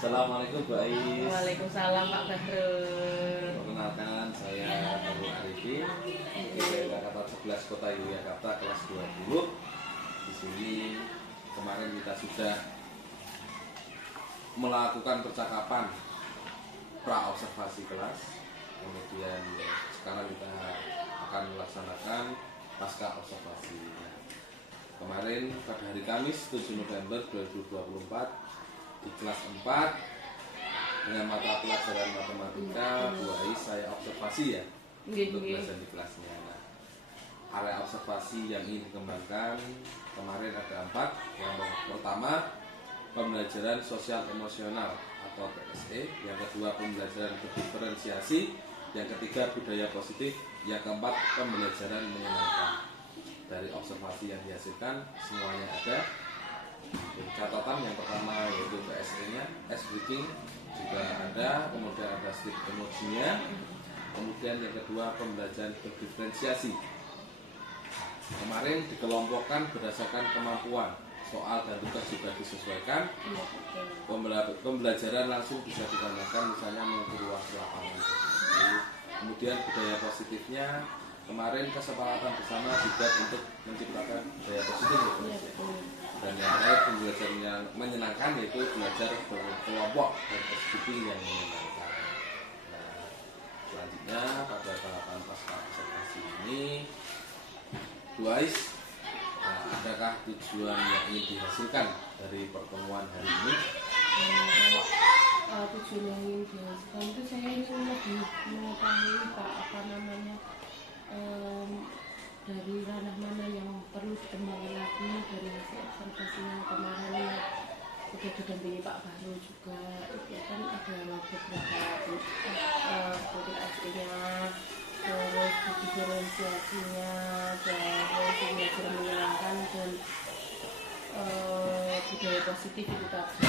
Assalamualaikum Bu Ais. Waalaikumsalam Pak Badrun. Perkenalkan saya Baru Arifin, IPK 11 Kota Yogyakarta kelas 20. Di sini kemarin kita sudah melakukan percakapan pra observasi kelas. Kemudian sekarang kita akan melaksanakan pasca observasi. Kemarin pada hari Kamis 7 November 2024 di kelas 4 dengan mata pelajaran matematika Bu Ais saya observasi ya untuk belajar di kelasnya. Nah, area observasi yang ingin dikembangkan kemarin ada 4. Yang pertama pembelajaran sosial emosional atau PSE, yang kedua pembelajaran berdiferensiasi, yang ketiga budaya positif, yang keempat pembelajaran menyenangkan. Dari observasi yang dihasilkan semuanya ada. Jadi catatan yang pertama yaitu PSE-nya, ice breaking juga ada, kemudian ada strip emojinya, kemudian yang kedua pembelajaran berdiferensiasi. Kemarin dikelompokkan berdasarkan kemampuan, soal dan tugas juga disesuaikan. Pembelajaran langsung bisa digunakan misalnya mengukur luas lapangan. Kemudian budaya positifnya kemarin kesepakatan bersama juga untuk menciptakan budaya positif dan yang terakhir pembelajaran yang menyenangkan yaitu belajar berkelompok dan SDP yang menyenangkan. Nah, selanjutnya pada tahapan pasca observasi ini Bu Ais, adakah tujuan yang ingin dihasilkan dari pertemuan hari ini? Tujuan yang ingin dihasilkan itu saya ingin lebih mengetahui Pak dari ranah mana yang perlu dikembangkan lagi dari hasil observasi yang kemarin ya, sudah didampingi Pak Baru juga. Itu kan ada beberapa seperti SD-nya, terus diferensiasinya, terus belajar menyenangkan dan budaya positif itu tadi.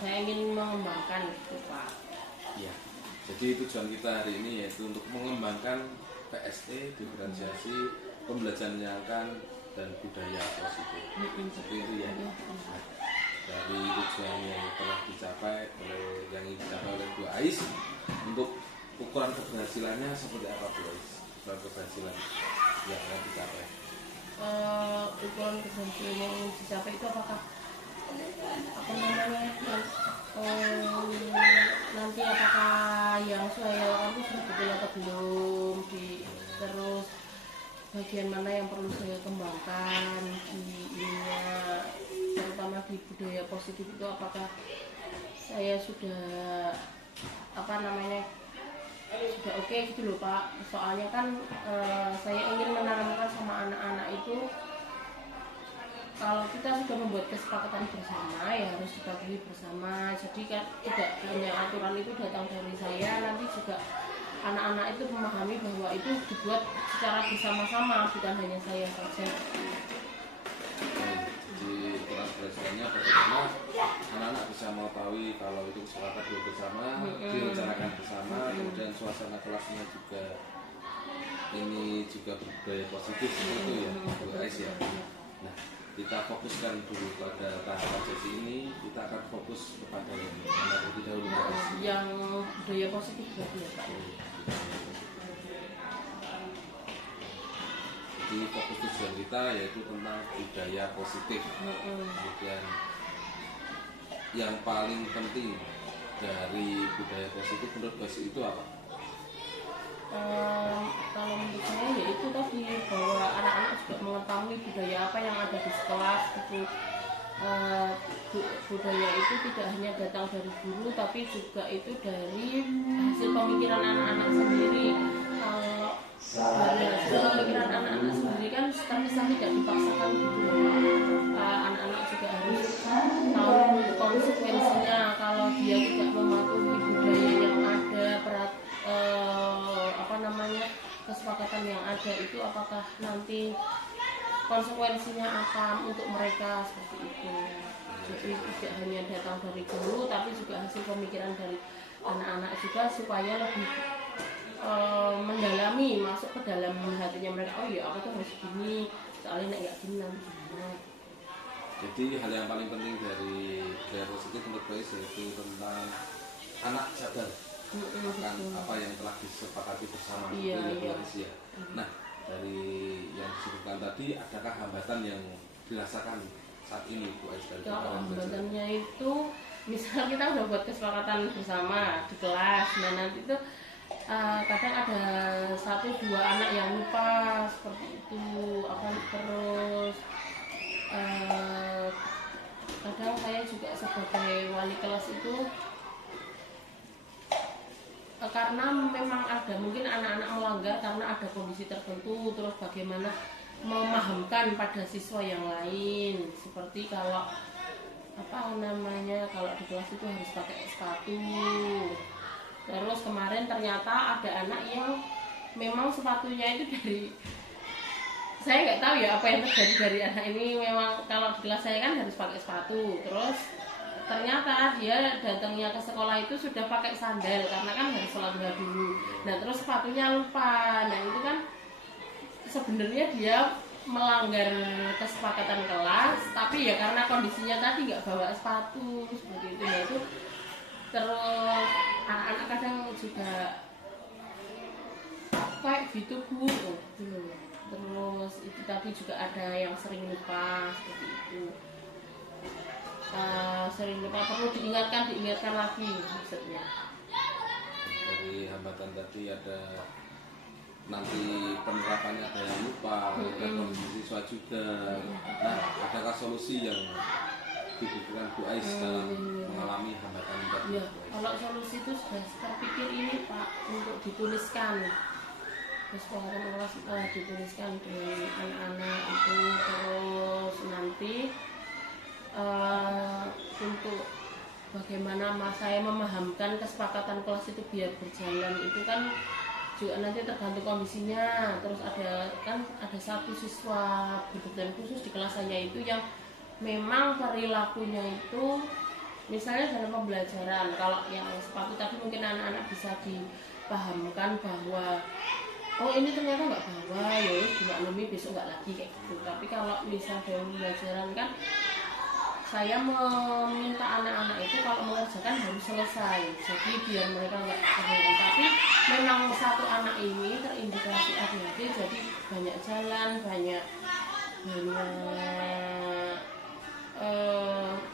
Saya ingin mengembangkan itu Pak. Ya, jadi tujuan kita hari ini yaitu untuk mengembangkan PSE, diferensiasi, pembelajaran menyenangkan dan budaya positif. Seperti itu ya. Nah, dari tujuan yang telah dicapai oleh Bu Ais, untuk ukuran keberhasilannya seperti apa Bu Ais? Ukuran keberhasilan yang akan dicapai. Ukuran keberhasilan yang dicapai itu apakah nanti apakah yang saya lakukan itu sudah betul atau belum, terus bagian mana yang perlu saya kembangkan di ininya, terutama di budaya positif itu apakah saya sudah sudah oke gitu loh Pak. Soalnya kan saya ingin menanamkan sama anak-anak itu kalau kita sudah membuat kesepakatan bersama ya harus dipatuhi bersama. Jadi kan tidak hanya aturan itu datang dari saya, nanti juga anak-anak itu memahami bahwa itu dibuat secara bersama-sama, bukan hanya saya saja. Jadi ukuran keberhasilannya bagaimana anak-anak bisa mengetahui kalau itu kesepakatan bersama, direncanakan bersama, kemudian suasana kelasnya juga ini juga berbudaya positif itu ya Bu Ais ya. Nah, kita fokuskan dulu pada tahapan sesi ini, kita akan fokus kepada yang mana terlebih dahulu Bu Ais. Yang budaya positif berarti ya Pak. Jadi fokus tujuan kita yaitu tentang budaya positif. Kemudian yang paling penting dari budaya positif menurut Bu Ais itu apa? Kalau menurut saya ya itu tadi bahwa anak-anak juga mengetahui budaya apa yang ada di kelas gitu. Budaya itu tidak hanya datang dari guru tapi juga itu dari hasil pemikiran anak-anak sendiri. Dari hasil pemikiran anak-anak sendiri kan terkesan tidak dipaksakan gitu. Anak-anak juga harus tahu konsekuensinya kalau dia tidak mematuhi budaya yang ada, kesepakatan yang ada itu apakah nanti konsekuensinya apa untuk mereka seperti itu. Jadi tidak hanya datang dari guru tapi juga hasil pemikiran dari anak-anak juga supaya lebih mendalami, masuk ke dalam hatinya mereka. Oh ya, aku tuh harus gini, soalnya nggak gini nanti gimana. Jadi hal yang paling penting dari budaya positif BUAIS, yaitu tentang anak sadar akan apa yang telah disepakati bersama Iya, itu iya. ya BUAIS ya. Nah, dari yang disebutkan tadi, adakah hambatan yang dirasakan saat ini BUAIS dari Kalau kalian belajar? hambatannya itu, misal kita udah buat kesepakatan bersama di kelas, nah nanti itu kadang ada 1-2 anak yang lupa seperti itu, akan terus kadang saya juga sebagai wali kelas itu karena memang ada mungkin anak-anak melanggar karena ada kondisi tertentu, terus bagaimana memahamkan pada siswa yang lain, seperti kalau kalau di kelas itu harus pakai sepatu. Terus kemarin ternyata ada anak yang memang sepatunya itu saya nggak tahu ya apa yang terjadi dari anak ini. Memang kalau di kelas saya kan harus pakai sepatu, terus ternyata dia datangnya ke sekolah itu sudah pakai sandal karena kan harus sholat duha dulu. Nah terus sepatunya lupa. Nah itu kan sebenarnya dia melanggar kesepakatan kelas, tapi ya karena kondisinya tadi nggak bawa sepatu seperti itu. Nah itu terus anak-anak kadang juga kayak gitu Bu gitu. Terus itu tadi juga ada yang sering lupa seperti itu. Sering lupa, perlu diingatkan lagi maksudnya. Dari hambatan tadi ada nanti penerapannya ada yang lupa, ada kondisi siswa juga. Nah, adakah solusi yang diberikan BUAIS dalam mengalami hambatan tadi? Ya, kalau solusi itu sudah terpikir ini Pak, untuk dituliskan. Terus kelas dituliskan di anak-anak itu, terus nanti untuk bagaimana saya memahamkan kesepakatan kelas itu biar berjalan itu kan juga nanti tergantung kondisinya. Terus ada satu siswa berkebutuhan khusus di kelas saya itu yang memang perilakunya itu misalnya dalam pembelajaran, kalau yang sepatu tadi mungkin anak-anak bisa dipahamkan bahwa oh ini ternyata nggak bawa, ya dimaklumi besok nggak lagi kayak gitu. Tapi kalau misal dalam pembelajaran kan saya meminta anak-anak itu kalau mengerjakan harus selesai, jadi biar mereka nggak kehilangan. Tapi memang satu anak ini terindikasi ADHD, jadi banyak jalan, banyak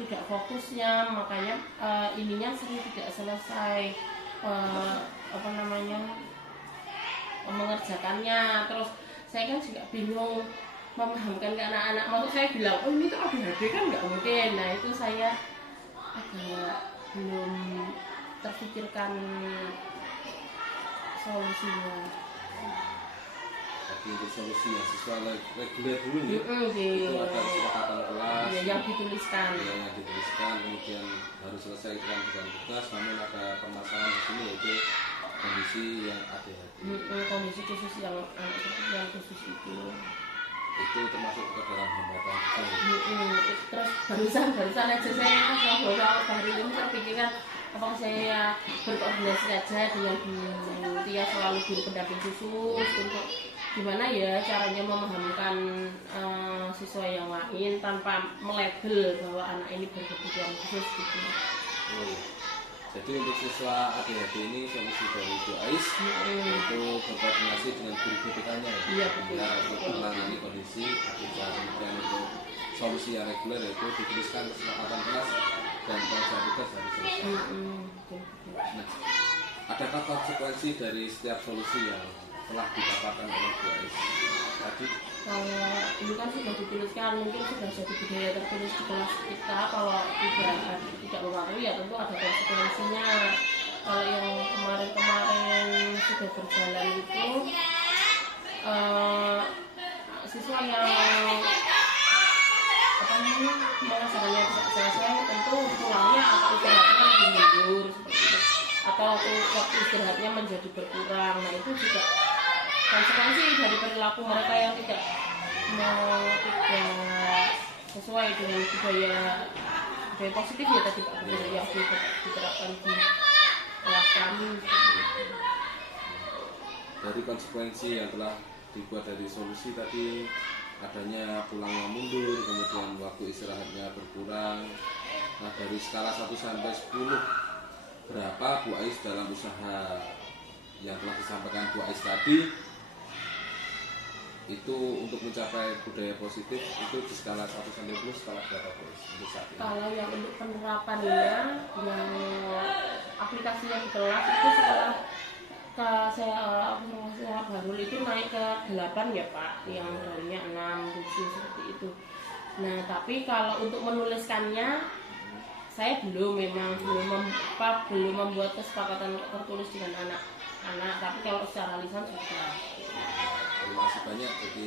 tidak fokusnya, makanya ininya sering tidak selesai mengerjakannya. Terus saya kan juga bingung memahamkan ke anak-anak. Maksud saya bilang, oh ini tuh ADHD kan nggak mungkin. Nah itu saya agak belum terpikirkan solusinya. Tapi untuk solusi yang siswa reguler dulu ya, Iya. itu ada kesepakatan kelas Ya, yang dituliskan. ya, yang dituliskan, kemudian harus selesai dengan tugas. Namun ada permasalahan di sini yaitu kondisi yang ADHD. Kondisi khusus yang khusus itu termasuk ke dalam hambatan kita. Terus barusan aja saya pas ngobrol hari ini terpikirkan apakah saya berkoordinasi aja dengan Bu Tia selalu guru pendamping khusus untuk gimana ya caranya memahamkan siswa yang lain tanpa melabel bahwa anak ini berkebutuhan khusus gitu. Jadi untuk siswa ADHD ini solusi dari BUAIS itu berkoordinasi dengan guru BPK-nya ya. Iya, betul. Ya, untuk menangani kondisi kemudian untuk solusi yang reguler yaitu dituliskan kesepakatan kelas dan pelajaran tugas harus selesai. Nah, adakah konsekuensi dari setiap solusi yang telah didapatkan oleh BUAIS tadi? Kalau ini kan sudah dituliskan, mungkin sudah jadi budaya tertulis di kelas kita. Kalau tidak mematuhi ya tentu ada konsekuensinya. Kalau yang kemarin sudah berjalan itu siswa yang mengerjakannya tidak selesai tentu pulangnya atau istirahatnya lebih mundur seperti itu, atau waktu istirahatnya menjadi berkurang. Nah itu juga konsekuensi dari perilaku mereka yang tidak sesuai dengan budaya positif ya tadi Pak Guru yang diterapkan di kelas kami. Dari konsekuensi yang telah dibuat dari solusi tadi adanya pulangnya mundur, kemudian waktu istirahatnya berkurang. Nah, dari skala 1 sampai 10, berapa Bu Ais dalam usaha yang telah disampaikan Bu Ais tadi itu untuk mencapai budaya positif itu di skala 1 sampai 10 skala berapa Bu Ais untuk saat ini? Kalau yang untuk penerapannya yang aplikasi yang di kelas itu setelah saya baru itu naik ke 8 ya Pak, yang darinya 6, 7 seperti itu. Nah tapi kalau untuk menuliskannya saya belum membuat kesepakatan tertulis dengan anak-anak, tapi kalau secara lisan sudah. Terima kasih banyak. Jadi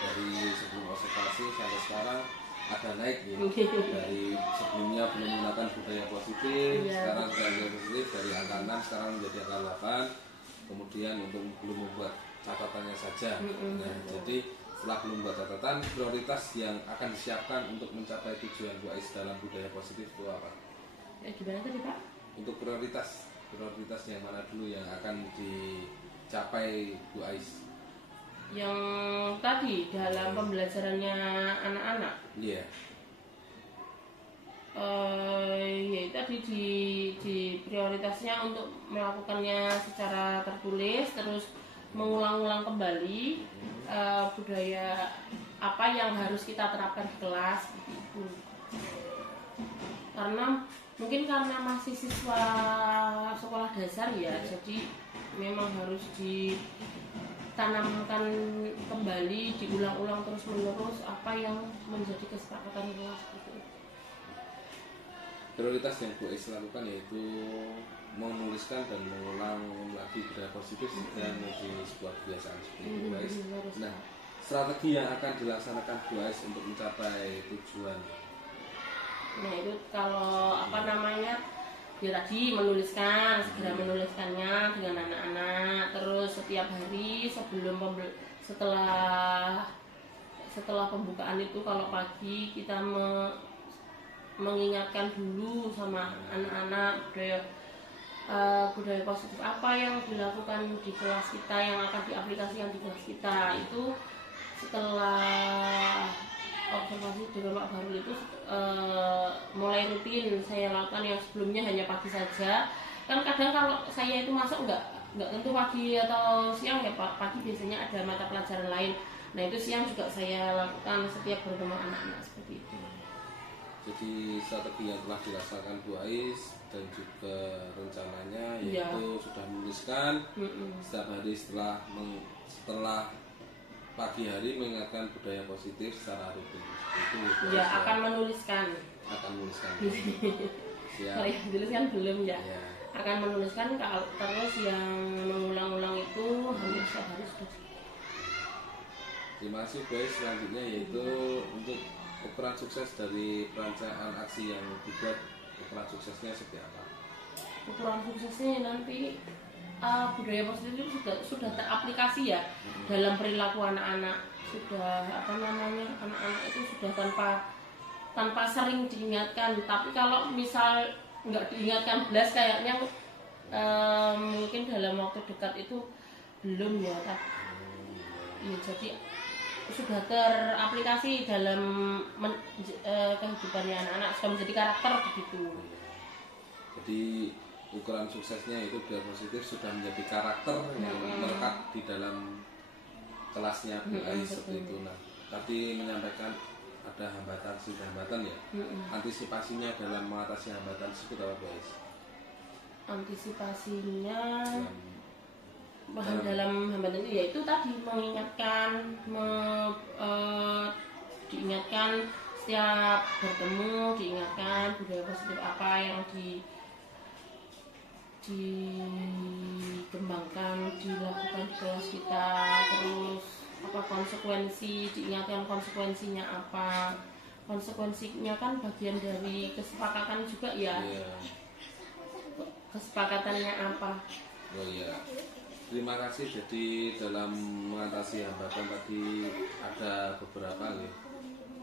dari sebelum observasi sampai sekarang ada naik ya. Dari sebelumnya belum menggunakan budaya positif, sekarang sudah budaya positif, dari angka 6 sekarang menjadi angka 8. Kemudian untuk belum membuat catatannya saja. Nah, jadi setelah belum membuat catatan, prioritas yang akan disiapkan untuk mencapai tujuan Bu Ais dalam budaya positif itu apa? Gimana tadi Pak? Untuk prioritas yang mana dulu yang akan dicapai Bu Ais? Yang tadi dalam pembelajarannya anak-anak. Iya. Ya tadi di prioritasnya untuk melakukannya secara tertulis, terus mengulang-ulang kembali budaya apa yang harus kita terapkan di kelas gitu. Karena mungkin karena masih siswa sekolah dasar ya, jadi memang harus ditanamkan kembali, diulang-ulang terus menerus apa yang menjadi kesepakatan kelas gitu. Prioritas yang Bu Ais lakukan yaitu menuliskan dan mengulang lagi budaya positif dan menjadi sebuah kebiasaan seperti itu Bu Ais. Nah, strategi yang akan dilaksanakan Bu Ais untuk mencapai tujuan. Nah itu kalau ya tadi menuliskan, segera menuliskannya dengan anak-anak, terus setiap hari setelah pembukaan itu kalau pagi kita mengingatkan dulu sama anak-anak budaya positif apa yang dilakukan di kelas kita, yang akan diaplikasikan di kelas kita. Itu setelah observasi di rumah baru itu mulai rutin saya lakukan, yang sebelumnya hanya pagi saja. Kan kadang kalau saya itu masuk nggak tentu pagi atau siang ya Pak, pagi biasanya ada mata pelajaran lain. Nah itu siang juga saya lakukan setiap bertemu anak-anak seperti itu. Jadi strategi yang telah dilaksanakan Bu Ais dan juga rencananya yaitu sudah menuliskan setiap hari setelah pagi hari mengingatkan budaya positif secara rutin. Itu ya akan menuliskan. Siap. Kalau yang dituliskan belum ya. Akan menuliskan, terus yang mengulang-ulang itu hampir setiap hari sudah. Terima kasih Bu Ais. Selanjutnya yaitu untuk ukuran sukses dari perancangan aksi yang dibuat, ukuran suksesnya seperti apa? Ukuran suksesnya nanti budaya positif itu sudah teraplikasi ya dalam perilaku anak-anak. Sudah anak-anak itu sudah tanpa sering diingatkan. Tapi kalau misal nggak diingatkan belas kayaknya mungkin dalam waktu dekat itu belum ya. Ya jadi sudah teraplikasi dalam kehidupannya anak-anak, sudah menjadi karakter begitu. Jadi ukuran suksesnya itu biar positif sudah menjadi karakter yang melekat di dalam kelasnya Bu Ais seperti itu. Nah, tadi menyampaikan ada hambatan ya. Antisipasinya dalam mengatasi hambatan seperti apa Bu Ais? Antisipasinya dalam hambatan itu yaitu tadi mengingatkan, diingatkan setiap bertemu, diingatkan budaya positif apa yang dikembangkan, dilakukan di kelas kita, terus apa konsekuensi, diingatkan konsekuensinya apa. Konsekuensinya kan bagian dari kesepakatan juga ya. Kesepakatannya apa? Oh iya. Terima kasih. Jadi dalam mengatasi hambatan tadi ada beberapa ya,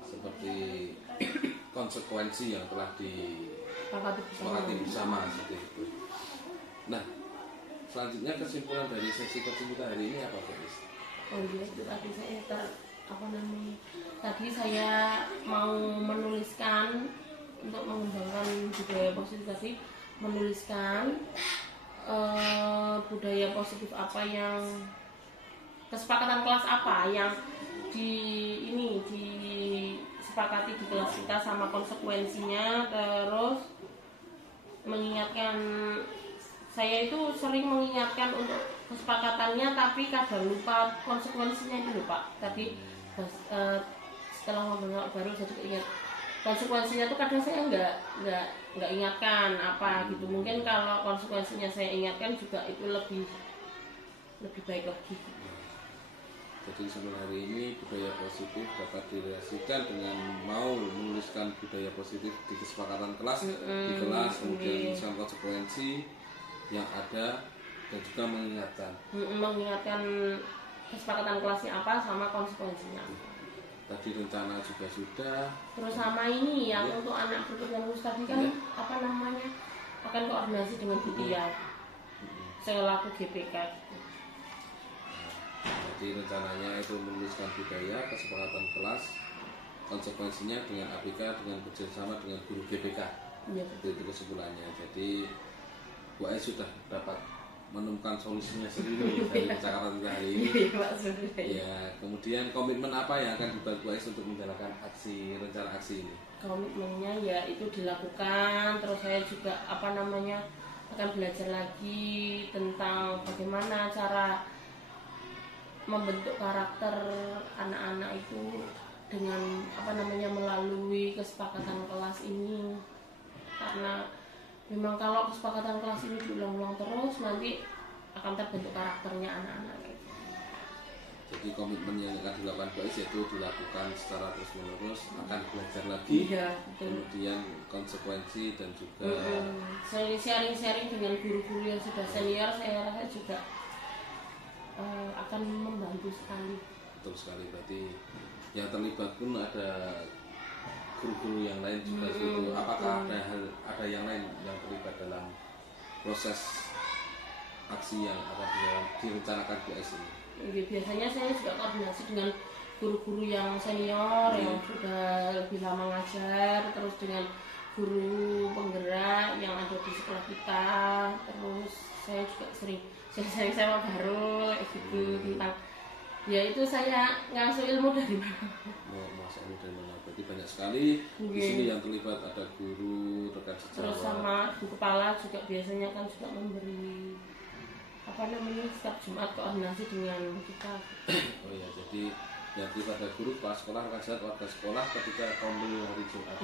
seperti konsekuensi yang telah disepakati bersama seperti itu. Nah, selanjutnya kesimpulan dari sesi ketemu hari ini apa guys? Oh iya, itu tadi saya apa namanya, tadi saya mau menuliskan untuk mengembangkan budaya positif tadi, menuliskan budaya positif apa yang kesepakatan kelas apa yang disepakati di kelas kita sama konsekuensinya. Terus mengingatkan, saya itu sering mengingatkan untuk kesepakatannya tapi kadang lupa konsekuensinya itu lupa. Tadi setelah ngobrol baru jadi ingat konsekuensinya tuh kadang saya nggak ingatkan apa gitu. Mungkin kalau konsekuensinya saya ingatkan juga itu lebih baik lagi. Jadi sampai hari ini budaya positif dapat direlasikan dengan mau menuliskan budaya positif di kesepakatan kelas, di kelas, kemudian menuliskan konsekuensi yang ada dan juga mengingatkan kesepakatan kelasnya apa sama konsekuensinya. Tadi rencana juga sudah. Terus sama ini yang untuk anak berkebutuhan khusus tadi kan apa namanya, akan koordinasi dengan BPIA selaku GPK. Jadi rencananya itu menuliskan budaya, kesepakatan kelas, konsekuensinya dengan ABK dengan bekerjasama dengan guru GPK. Ya. Itu kesimpulannya. Jadi Bu Ais sudah dapat menemukan solusinya sendiri dari percakapan kita hari ini. Ya, kemudian komitmen apa yang akan dibuat Bu Ais untuk menjalankan rencana aksi ini? Komitmennya ya itu dilakukan. Terus saya juga apa namanya akan belajar lagi tentang bagaimana cara membentuk karakter anak-anak itu dengan apa namanya melalui kesepakatan kelas ini. Karena memang kalau kesepakatan kelas ini diulang-ulang terus nanti akan terbentuk karakternya anak-anak. Jadi komitmen yang akan dilakukan Bu Ais yaitu dilakukan secara terus-menerus, akan belajar lagi, kemudian konsekuensi dan juga sharing-sharing dengan guru-guru yang sudah senior, saya rasa juga akan membantu sekali. Betul sekali, berarti yang terlibat pun ada guru-guru yang lain juga. Apakah ada yang lain yang terlibat dalam proses aksi yang akan direncanakan Bu Ais ini? Biasanya saya juga koordinasi dengan guru-guru yang senior yang sudah lebih lama ngajar, terus dengan guru penggerak yang ada di sekolah kita. Terus saya juga sering saya baru gitu tentang ya itu saya ngasih ilmu dari mana? Masuk ilmu dari mana? Berarti banyak sekali di sini yang terlibat, ada guru, rekan sejawat. Terus sama guru kepala juga biasanya kan juga memberi apa namanya setiap Jumat koordinasi dengan kita. Oh ya, jadi yang terlibat ada guru, kepala sekolah, rekan sejawat, warga sekolah ketika komil hari Jumat.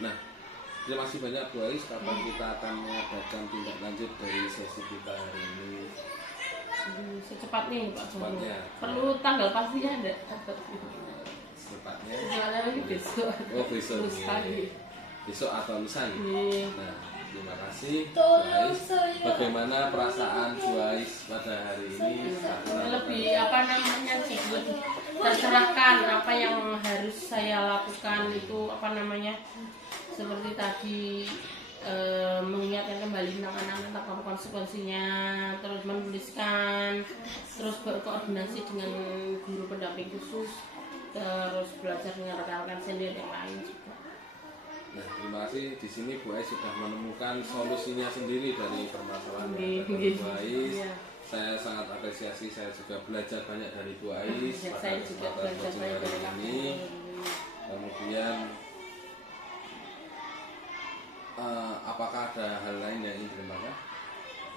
Nah, terima kasih banyak Bu Ais. Kapan kita akan mengadakan tindak lanjut dari sesi kita hari ini? Secepatnya Pak. Secepatnya. Perlu tanggal pastinya enggak? Secepatnya. Besok. Oh besok. Besok atau lusa nih. Nah, terima kasih Bu Ais. Bagaimana perasaan Bu Ais pada hari ini? Lebih apa namanya sih? Tercerahkan apa yang harus saya lakukan itu apa namanya? Seperti tadi mengingatkan kembali tentang anak-anak tentang konsekuensinya, terus menuliskan, terus berkoordinasi dengan guru pendamping khusus, terus belajar dengan rekan-rekan senior yang lain juga. Nah, terima kasih. Di sini Bu Ais sudah menemukan solusinya sendiri dari permasalahan Bu Ais. Saya sangat apresiasi, saya juga belajar banyak dari Bu Ais pada kesempatan hari ini. Kemudian apakah ada hal lain yang ingin ditambahkan?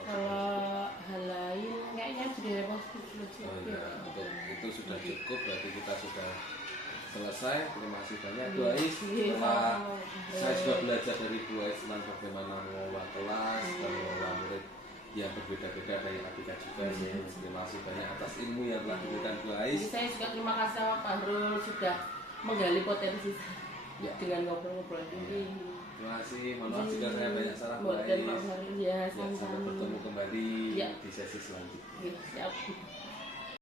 Kalau hal lain kayaknya budaya positif. Itu sudah cukup, berarti kita sudah selesai. Terima kasih banyak Bu Ais. Saya juga belajar dari Bu Ais tentang bagaimana mengelola kelas dan mengelola murid yang berbeda-beda dari ABK juga. Terima kasih banyak atas ilmu yang telah diberikan Bu Ais. Saya juga terima kasih sama Pak Rul sudah menggali potensi saya dengan ngobrol-ngobrol ini. Terima kasih, mohon maaf jika saya banyak salah Bu Ais. Sampai Sampai bertemu kembali di sesi selanjutnya. Siap.